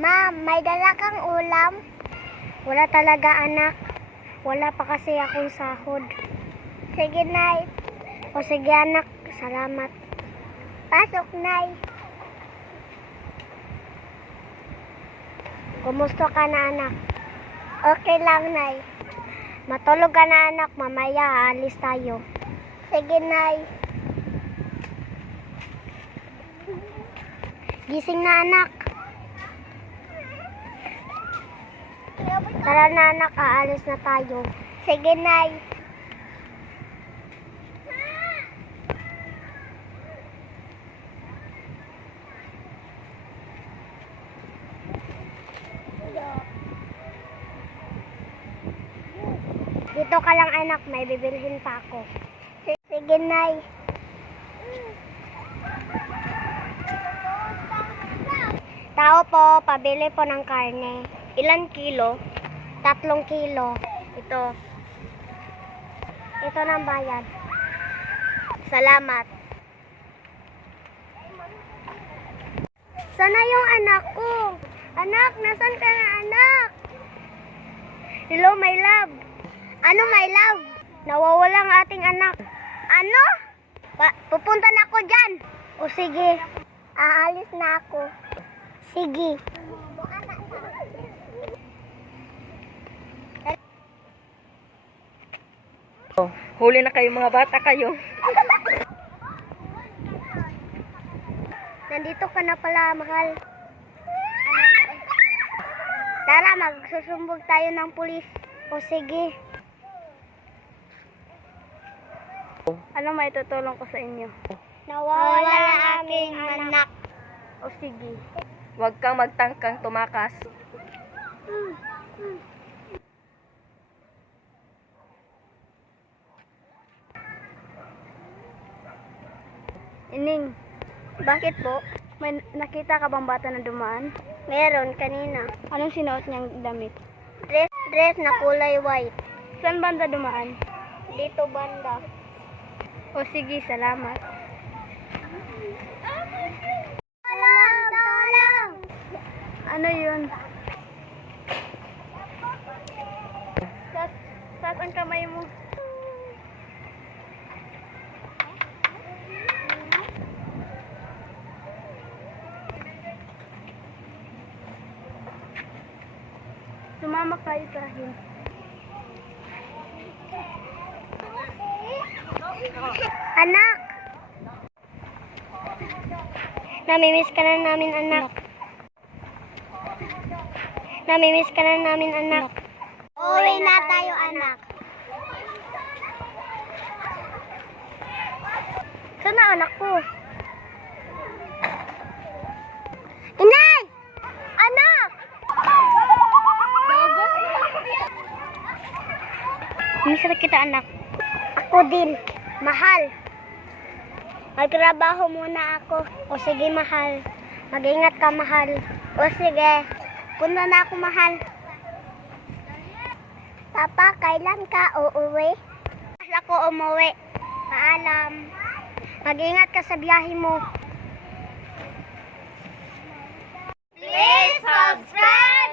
Ma'am, may dala kang ulam? Wala talaga, anak. Wala pa kasi akong sahod. Sige, Nay. O sige, anak. Salamat. Pasok, Nay. Kumusta ka na, anak? Okay lang, Nay. Matulog ka na, anak. Mamaya, aalis tayo. Sige, Nay. Gising na, anak. Tara na, anak. Aalis na tayo. Sige, Nay. Dito ka lang, anak. May bibilhin pa ako. Sige, Nay. Tao po, pabili po ng karne. Ilan kilo? 3 kilo. Ito. Ito na ang bayad. Salamat. Sana yung anak ko? Anak, nasan ka na, anak? Hello, my love. Ano, my love? Nawawala ang ating anak. Ano? Pupunta na ako dyan. O sige, aalis na ako. Sige. Huli na kayo mga bata kayo. Nandito ka na pala, mahal. Tara, magsusumbog tayo ng pulis. O sige. Ano may tutulong ko sa inyo? Nawawala ang aking anak. O sige. Huwag kang magtangkang tumakas. Ining, Bakit po? may nakita ka bang bata na dumaan? Meron kanina. Anong sinuot niyang damit? Dress na kulay white. Saan banda dumaan? Dito banda. O sige, salamat. Talang! Ano yun? Saan ang kamay mo? Sumama kayo Ibrahim. Anak! Namimiss ka na namin, anak. Namimiss ka na namin, anak. Uwi na tayo, anak. Saan na anak ko? Inay! Anak! Miss na kita anak. Ako din. Mahal. Magtrabaho muna ako. O sige, mahal. Mag-ingat ka, mahal. O sige. Punta na ako, mahal. Papa, kailan ka uuwi? Mas ako umuwi. Paalam. Mag-ingat ka sa biyahe mo. Please subscribe